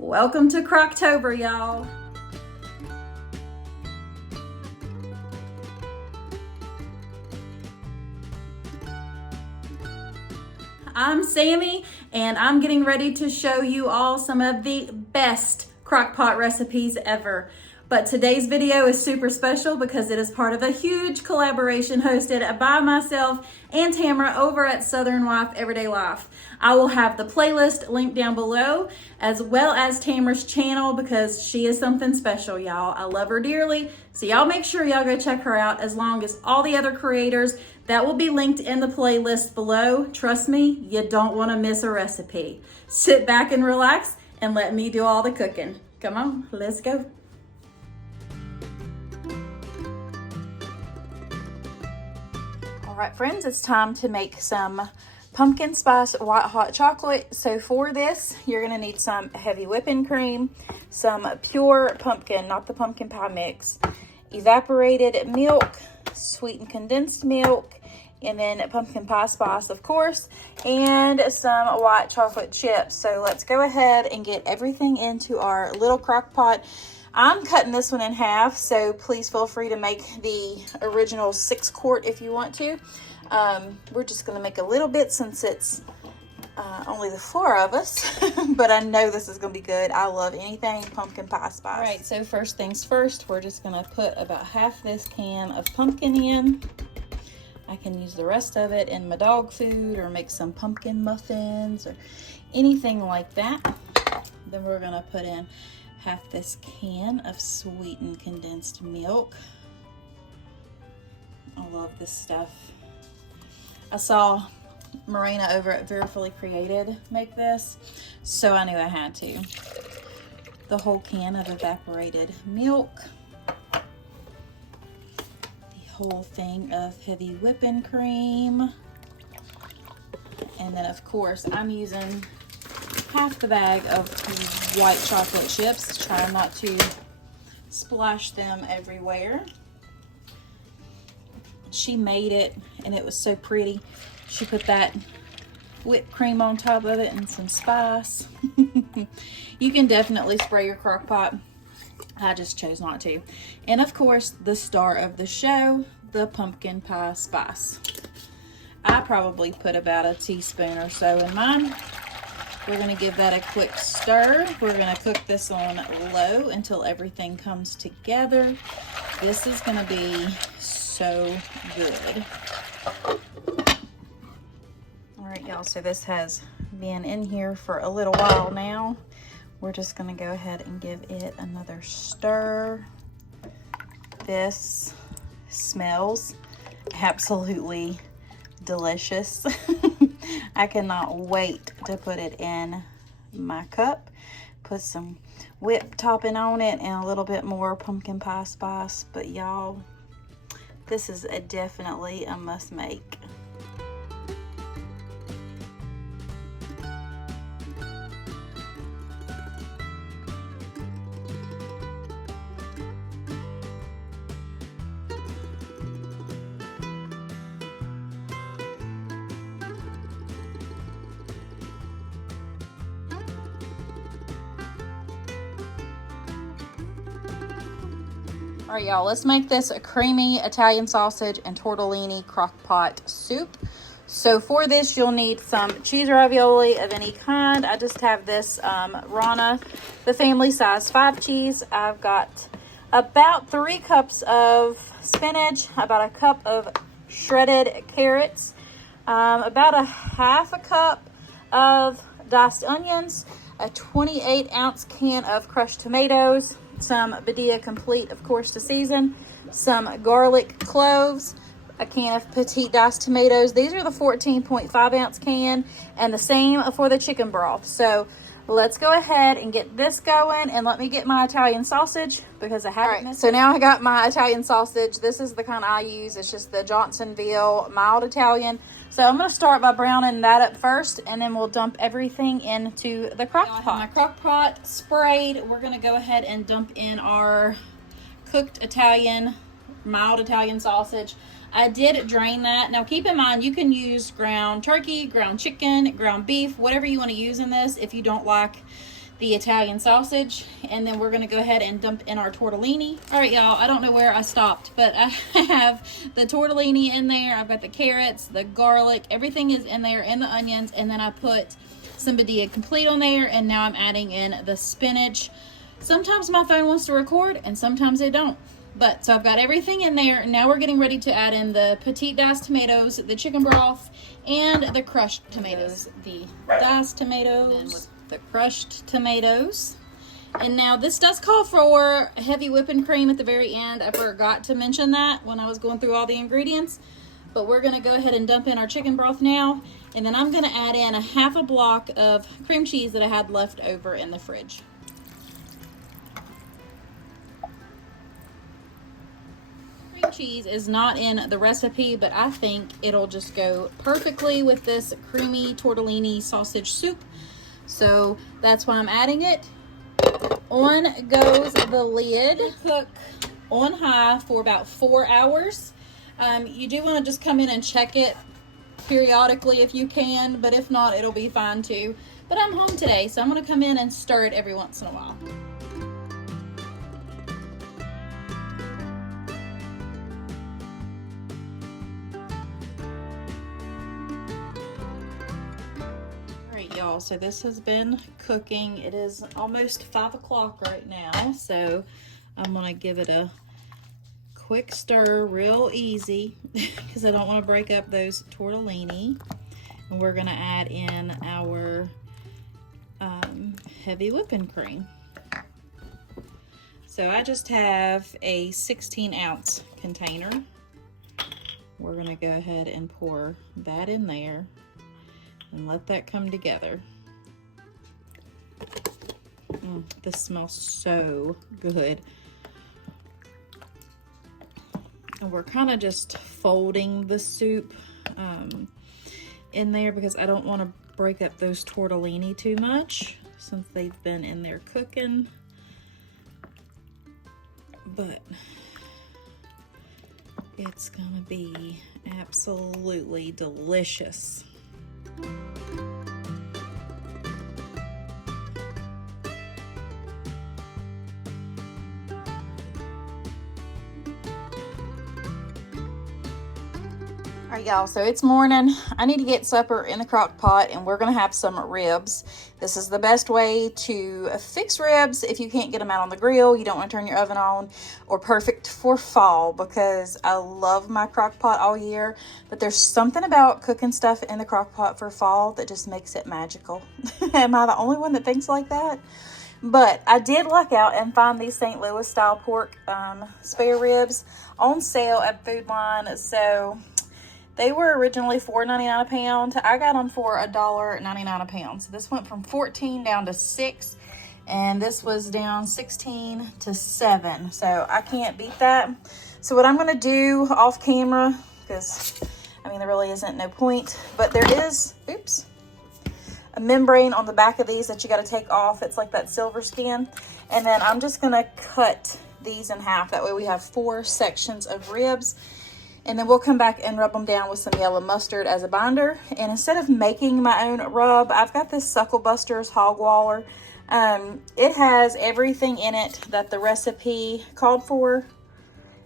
Welcome to CROCKTOBER, y'all. I'm Sammy, and I'm getting ready to show you all some of the best crockpot recipes ever. But today's video is super special because it is part of a huge collaboration hosted by myself and Tamara over at Southern Wife Everyday Life. I will have the playlist linked down below, as well as Tamara's channel, because she is something special, y'all. I love her dearly, so y'all make sure y'all go check her out, as long as all the other creators that will be linked in the playlist below. Trust me, you don't want to miss a recipe. Sit back and relax and let me do all the cooking. Come on, let's go. All right, friends, it's time to make some pumpkin spice white hot chocolate. So for this, you're gonna need some heavy whipping cream, some pure pumpkin, not the pumpkin pie mix, evaporated milk, sweetened condensed milk, and then pumpkin pie spice, of course, and some white chocolate chips. So let's go ahead and get everything into our little crock pot. I'm cutting this one in half, so please feel free to make the original 6-quart if you want to. We're just going to make a little bit since it's only the 4 of us, but I know this is going to be good. I love anything pumpkin pie spice. All right, so first things first, we're just going to put about half this can of pumpkin in. I can use the rest of it in my dog food or make some pumpkin muffins or anything like that. Then we're going to put in half this can of sweetened condensed milk. I love this stuff. I saw Marina over at Verifully Created make this, so I knew I had to. The whole can of evaporated milk. The whole thing of heavy whipping cream. And then, of course, I'm using half the bag of white chocolate chips. Try not to splash them everywhere. She made it and it was so pretty. She put that whipped cream on top of it and some spice. You can definitely spray your crock pot. I just chose not to. And of course, the star of the show, the pumpkin pie spice. I probably put about a teaspoon or so in mine. We're going to give that a quick stir. We're going to cook this on low until everything comes together. This is going to be so good. All right, y'all, so this has been in here for a little while now. We're just going to go ahead and give it another stir. This smells absolutely delicious. I cannot wait to put it in my cup. Put some whip topping on it and a little bit more pumpkin pie spice. But y'all, this is definitely a must make. All right, y'all, let's make this a creamy Italian sausage and tortellini crockpot soup. So for this, you'll need some cheese ravioli of any kind. I just have this Rana, the family size 5 cheese. I've got about 3 cups of spinach, about a cup of shredded carrots, about a half a cup of diced onions, a 28-ounce can of crushed tomatoes, some Badia complete, of course, to season, some garlic cloves, a can of petite diced tomatoes. These are the 14.5-ounce can, and the same for the chicken broth. So let's go ahead and get this going, and let me get my Italian sausage because I haven't missed it. So now I got my Italian sausage. This is the kind I use. It's just the Johnsonville mild Italian. So I'm going to start by browning that up first, and then we'll dump everything into the crock pot. My crock pot sprayed. We're going to go ahead and dump in our cooked Italian, mild Italian sausage. I did drain that. Now keep in mind, you can use ground turkey, ground chicken, ground beef, whatever you want to use in this. If you don't like the Italian sausage, and then we're gonna go ahead and dump in our tortellini. All right, y'all, I don't know where I stopped, but I have the tortellini in there. I've got the carrots, the garlic, everything is in there, and the onions, and then I put some Badia complete on there, and now I'm adding in the spinach. Sometimes my phone wants to record, and sometimes it don't. But, so I've got everything in there. Now we're getting ready to add in the petite diced tomatoes, the chicken broth, and the crushed tomatoes. The diced tomatoes with the crushed tomatoes. And now this does call for heavy whipping cream at the very end. I forgot to mention that when I was going through all the ingredients. But we're going to go ahead and dump in our chicken broth now. And then I'm going to add in a half a block of cream cheese that I had left over in the fridge. Cream cheese is not in the recipe, but I think it'll just go perfectly with this creamy tortellini sausage soup. So that's why I'm adding it. On goes the lid. Cook on high for about 4 hours. You do want to just come in and check it periodically if you can, but if not, it'll be fine too. But I'm home today, so I'm going to come in and stir it every once in a while. Y'all, so this has been cooking. It is almost 5 o'clock right now, so I'm gonna give it a quick stir real easy because I don't want to break up those tortellini. And we're gonna add in our heavy whipping cream. So I just have a 16-ounce container. We're gonna go ahead and pour that in there and let that come together. This smells so good. And we're kind of just folding the soup in there because I don't want to break up those tortellini too much since they've been in there cooking. But it's gonna be absolutely delicious. All right, y'all, so it's morning. I need to get supper in the crock pot, and we're gonna have some ribs. This is the best way to fix ribs if you can't get them out on the grill, you don't want to turn your oven on, or perfect for fall because I love my crock pot all year, but there's something about cooking stuff in the crock pot for fall that just makes it magical. Am I the only one that thinks like that? But I did luck out and find these St. Louis style pork spare ribs on sale at Food Line. So they were originally $4.99 a pound. I got them for $1.99 a pound. So this went from 14 down to 6, and this was down 16 to 7. So I can't beat that. So what I'm gonna do off camera, because I mean there really isn't no point, but there is, oops, a membrane on the back of these that you got to take off. It's like that silver skin, and then I'm just gonna cut these in half. That way we have 4 sections of ribs. And then we'll come back and rub them down with some yellow mustard as a binder. And instead of making my own rub, I've got this Suckle Buster's Hog Waller. It has everything in it that the recipe called for.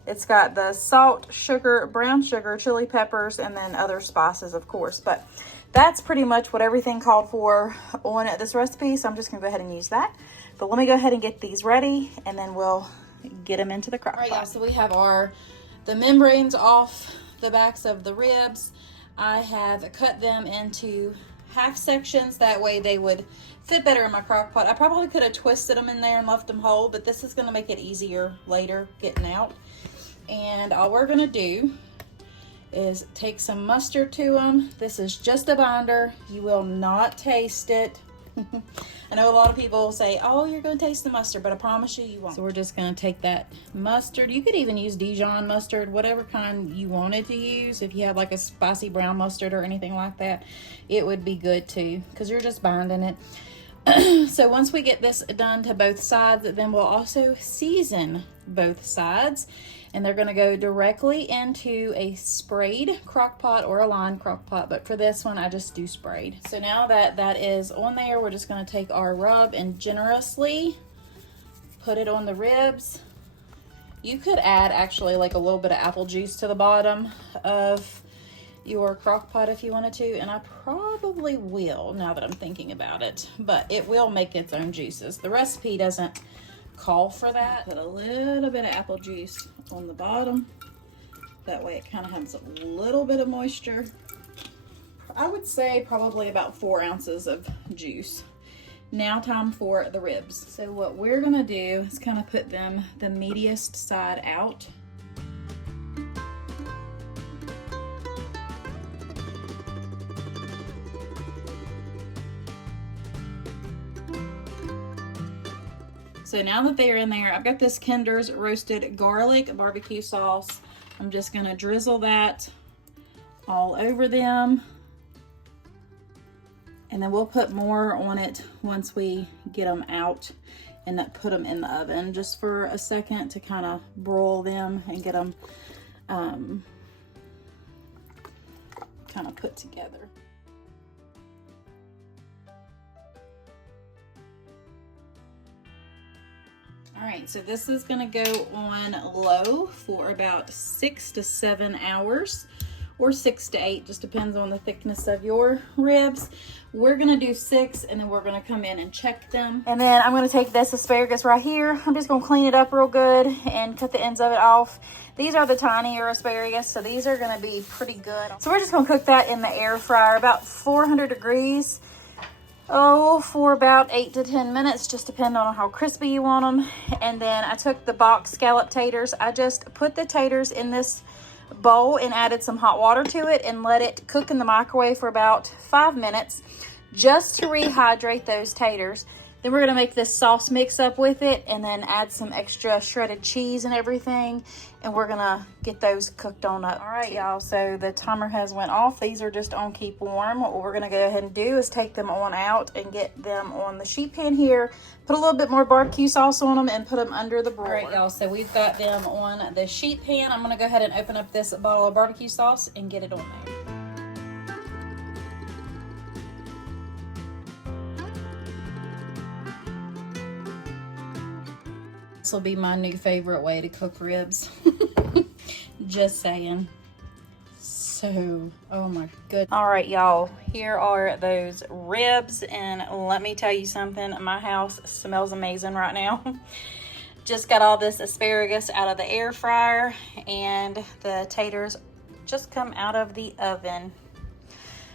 It's got the salt, sugar, brown sugar, chili peppers, and then other spices, of course. But that's pretty much what everything called for on this recipe. So I'm just gonna go ahead and use that. But let me go ahead and get these ready, and then we'll get them into the crock pot. All right, yeah, so we have the membranes off the backs of the ribs. I have cut them into half sections. That way they would fit better in my crock pot. I probably could have twisted them in there and left them whole, but this is going to make it easier later getting out. And all we're going to do is take some mustard to them. This is just a binder. You will not taste it. I know a lot of people say, oh, you're going to taste the mustard, but I promise you, you won't. So we're just going to take that mustard. You could even use Dijon mustard, whatever kind you wanted to use. If you have like a spicy brown mustard or anything like that, it would be good too, because you're just binding it. So once we get this done to both sides, then we'll also season both sides. and they're gonna go directly into a sprayed crock pot or a lined crock pot, but for this one I just do sprayed. So now that that is on there, we're just gonna take our rub and generously put it on the ribs. You could add actually like a little bit of apple juice to the bottom of your crock pot if you wanted to, and I probably will now that I'm thinking about it, but it will make its own juices. The recipe doesn't call for that. Put a little bit of apple juice on the bottom, that way it kind of has a little bit of moisture. I would say probably about 4 ounces of juice. Now time for the ribs. So what we're gonna do is kind of put them the meatiest side out. So now that they are in there, I've got this Kinder's roasted garlic barbecue sauce. I'm just gonna drizzle that all over them. And then we'll put more on it once we get them out and put them in the oven just for a second to kind of broil them and get them kind of put together. All right, so this is gonna go on low for about 6 to 7 hours, or 6 to 8, just depends on the thickness of your ribs. We're gonna do 6, and then we're gonna come in and check them. And then I'm gonna take this asparagus right here. I'm just gonna clean it up real good and cut the ends of it off. These are the tinier asparagus, so these are gonna be pretty good. So we're just gonna cook that in the air fryer, about 400 degrees. For about 8 to 10 minutes, just depending on how crispy you want them. And then I took the box scallop taters. I just put the taters in this bowl and added some hot water to it and let it cook in the microwave for about 5 minutes just to rehydrate those taters. Then we're gonna make this sauce mix up with it and then add some extra shredded cheese and everything, and we're gonna get those cooked on up. All right, y'all, so the timer has went off. These are just on keep warm. What we're gonna go ahead and do is take them on out and get them on the sheet pan here, put a little bit more barbecue sauce on them, and put them under the broiler. All right, y'all, so we've got them on the sheet pan. I'm gonna go ahead and open up this bottle of barbecue sauce and get it on there. This will be my new favorite way to cook ribs. Just saying. So, oh my goodness. All right, y'all, here are those ribs, and let me tell you something, my house smells amazing right now. Just got all this asparagus out of the air fryer, and the taters just come out of the oven.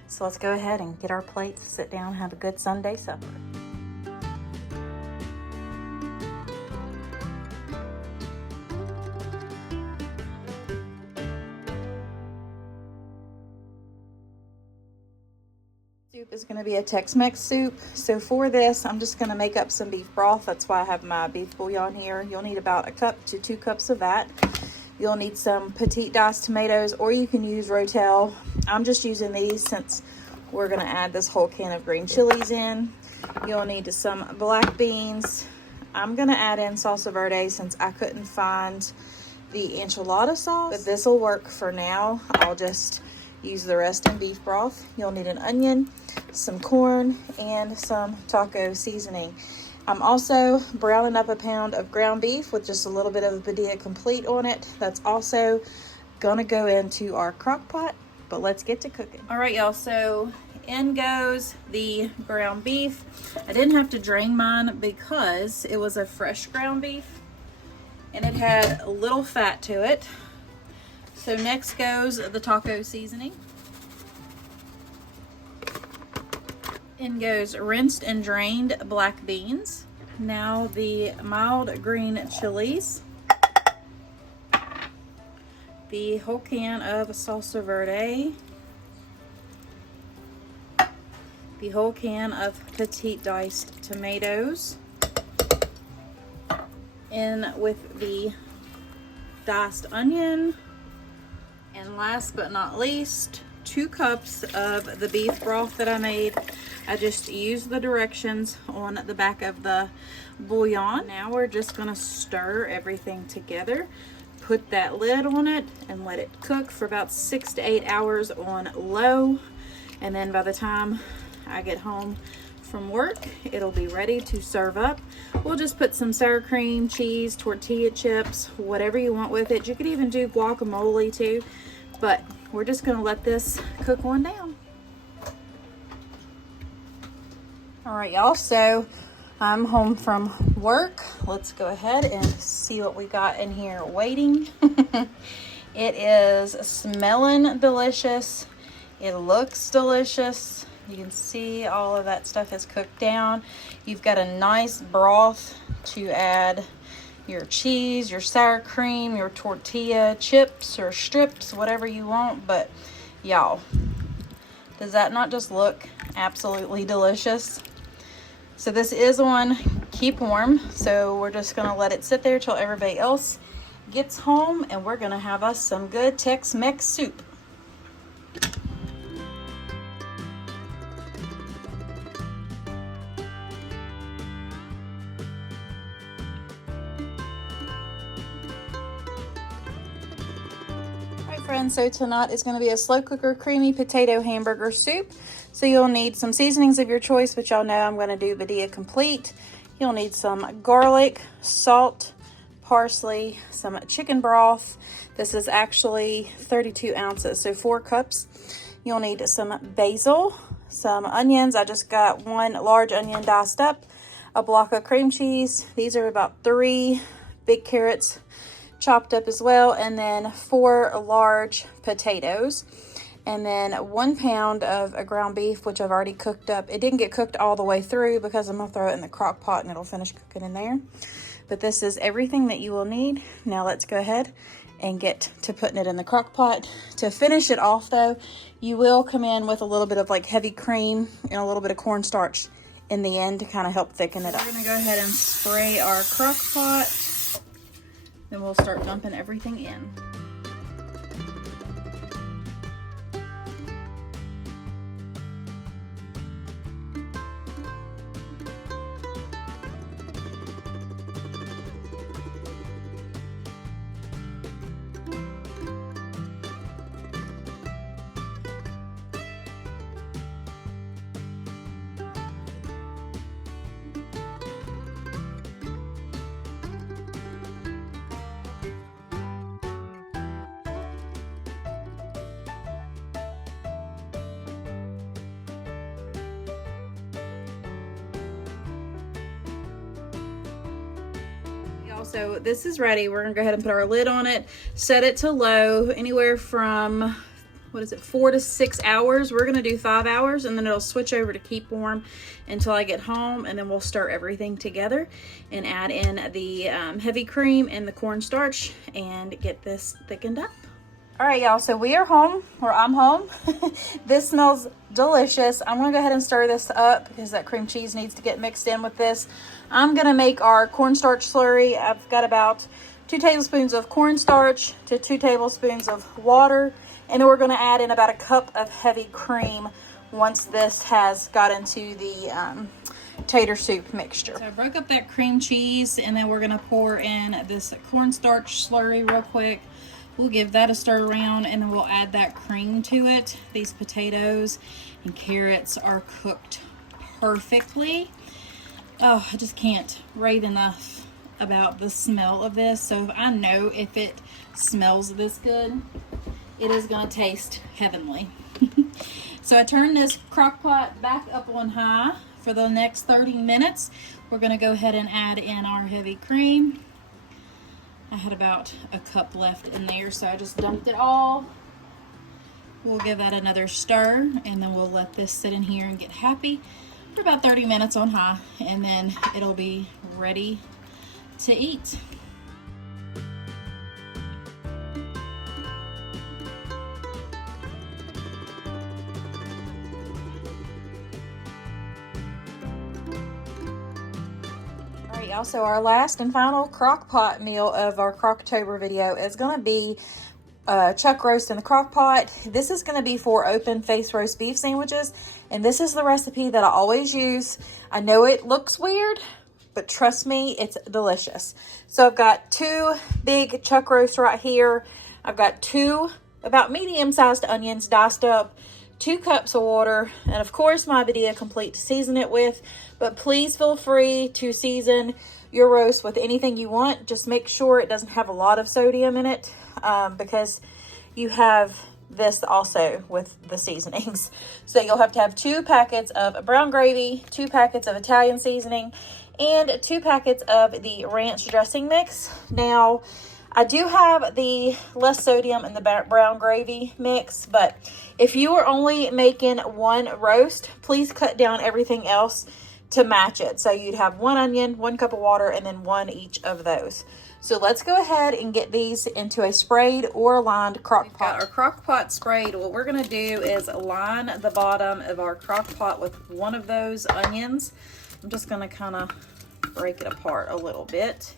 So let's go ahead and get our plates, sit down, have a good Sunday supper. Soup is going to be a Tex-Mex soup. So for this, I'm just going to make up some beef broth. That's why I have my beef bouillon here. You'll need about 1 cup to 2 cups of that. You'll need some petite diced tomatoes, or you can use Rotel. I'm just using these since we're going to add this whole can of green chilies in. You'll need some black beans. I'm going to add in salsa verde since I couldn't find the enchilada sauce, but this will work for now. I'll just use the rest in beef broth. You'll need an onion, some corn, and some taco seasoning. I'm also browning up a pound of ground beef with just a little bit of Badia complete on it. That's also gonna go into our crock pot, but let's get to cooking. All right, y'all, so in goes the ground beef. I didn't have to drain mine because it was a fresh ground beef and it had a little fat to it. So next goes the taco seasoning. In goes rinsed and drained black beans. Now the mild green chilies. The whole can of salsa verde. The whole can of petite diced tomatoes. In with the diced onion. And last but not least, 2 cups of the beef broth that I made. I just used the directions on the back of the bouillon. Now we're just gonna stir everything together put that lid on it and let it cook for about 6 to 8 hours on low. And then by the time I get home from work, it'll be ready to serve up. We'll just put some sour cream, cheese, tortilla chips, whatever you want with it. You could even do guacamole too, but we're just gonna let this cook on down. All right, y'all, so I'm home from work. Let's go ahead and see what we got in here waiting. It is smelling delicious. It looks delicious. You can see all of that stuff is cooked down. You've got a nice broth to add your cheese, your sour cream, your tortilla chips or strips, whatever you want. But y'all, does that not just look absolutely delicious? So this is on keep warm. So we're just gonna let it sit there till everybody else gets home, and we're gonna have us some good Tex-Mex soup. Friends, so tonight is going to be a slow cooker creamy potato hamburger soup. So you'll need some seasonings of your choice, but y'all know I'm going to do Badia complete. You'll need some garlic, salt, parsley, some chicken broth. This is actually 32 ounces, so 4 cups. You'll need some basil, some onions. I just got 1 large onion diced up, a block of cream cheese. These are about 3 big carrots chopped up as well, and then 4 large potatoes, and then 1 pound of a ground beef, which I've already cooked up. It didn't get cooked all the way through because I'm gonna throw it in the crock pot and it'll finish cooking in there. But this is everything that you will need. Now let's go ahead and get to putting it in the crock pot. To finish it off though, you will come in with a little bit of like heavy cream and a little bit of cornstarch in the end to kind of help thicken it up. We're gonna go ahead and spray our crock pot. Then we'll start dumping everything in. So this is ready. We're gonna go ahead and put our lid on it, set it to low, anywhere from, 4 to 6 hours. We're gonna do 5 hours, and then it'll switch over to keep warm until I get home, and then we'll stir everything together and add in the heavy cream and the cornstarch and get this thickened up. All right, y'all, so we are home, or I'm home. This smells delicious. I'm gonna go ahead and stir this up because that cream cheese needs to get mixed in with this. I'm gonna make our cornstarch slurry. I've got about 2 tablespoons of cornstarch to 2 tablespoons of water, and then we're gonna add in about 1 cup of heavy cream once this has got into the tater soup mixture. So I broke up that cream cheese, and then we're gonna pour in this cornstarch slurry real quick. We'll give that a stir around, and then we'll add that cream to it. These potatoes and carrots are cooked perfectly. Oh, I just can't rate enough about the smell of this. So I know if it smells this good, it is gonna taste heavenly. So I turned this crock pot back up on high for the next 30 minutes. We're gonna go ahead and add in our heavy cream. I had about 1 cup left in there, so I just dumped it all. We'll give that another stir, and then we'll let this sit in here and get happy for about 30 minutes on high, and then it'll be ready to eat. Also, our last and final crock pot meal of our Crocktober video is going to be chuck roast in the crock pot. This is going to be for open face roast beef sandwiches, and this is the recipe that I always use. I know it looks weird, but trust me, it's delicious. So I've got 2 big chuck roasts right here. I've got 2 about medium-sized onions diced up, 2 cups of water, and of course my Badia Complete to season it with. But please feel free to season your roast with anything you want. Just make sure it doesn't have a lot of sodium in it, because you have this also with the seasonings. So you'll have to have 2 packets of brown gravy, 2 packets of Italian seasoning, and 2 packets of the ranch dressing mix. Now, I do have the less sodium in the brown gravy mix, but if you are only making 1 roast, please cut down everything else to match it. So you'd have 1 onion, 1 cup of water, and then 1 each of those. So let's go ahead and get these into a sprayed or lined crock pot. We've got our crock pot sprayed. What we're going to do is line the bottom of our crock pot with 1 of those onions. I'm just going to kind of break it apart a little bit.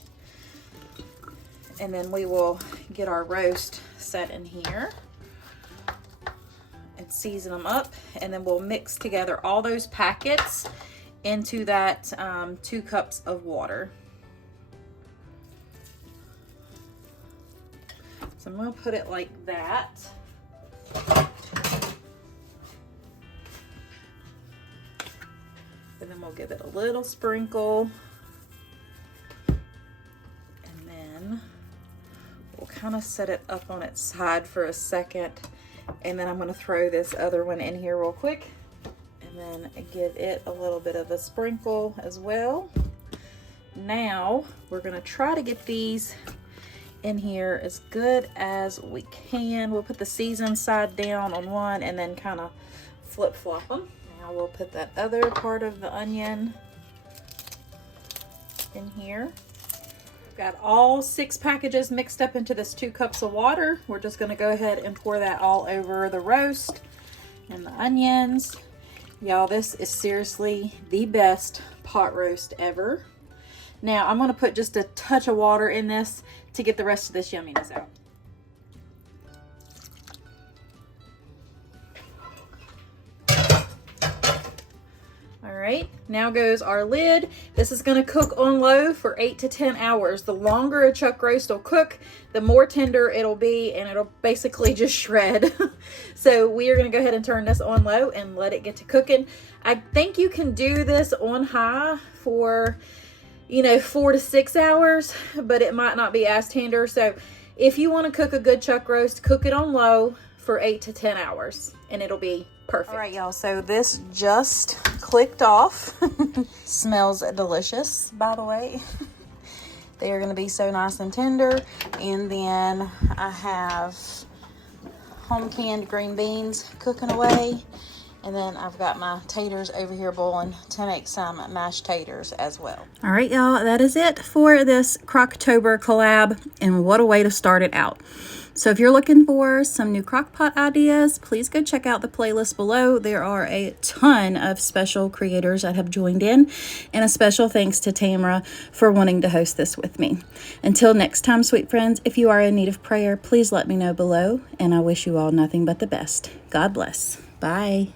And then we will get our roast set in here and season them up. And then we'll mix together all those packets into that 2 cups of water. So I'm going to put it like that. And then we'll give it a little sprinkle. And then we'll kind of set it up on its side for a second. And then I'm going to throw this other one in here real quick. And then give it a little bit of a sprinkle as well. Now we're going to try to get these in here as good as we can. We'll put the seasoned side down on one and then kind of flip-flop them. Now we'll put that other part of the onion in here. Got all 6 packages mixed up into this 2 cups of water. We're just going to go ahead and pour that all over the roast and the onions. Y'all, this is seriously the best pot roast ever. Now I'm going to put just a touch of water in this to get the rest of this yumminess out. All right, now goes our lid. This is going to cook on low for 8 to 10 hours. The longer a chuck roast will cook, the more tender it'll be, and it'll basically just shred. So we are going to go ahead and turn this on low and let it get to cooking. I think you can do this on high for, you know, 4 to 6 hours, but it might not be as tender. So if you want to cook a good chuck roast, cook it on low for 8 to 10 hours and it'll be perfect. All right, y'all, so this just clicked off. Smells delicious, by the way. They are going to be so nice and tender. And then I have home canned green beans cooking away. And then I've got my taters over here boiling to make some mashed taters as well. All right, y'all, that is it for this Crocktober collab. And what a way to start it out. So if you're looking for some new crockpot ideas, please go check out the playlist below. There are a ton of special creators that have joined in. And a special thanks to Tamara for wanting to host this with me. Until next time, sweet friends, if you are in need of prayer, please let me know below. And I wish you all nothing but the best. God bless. Bye.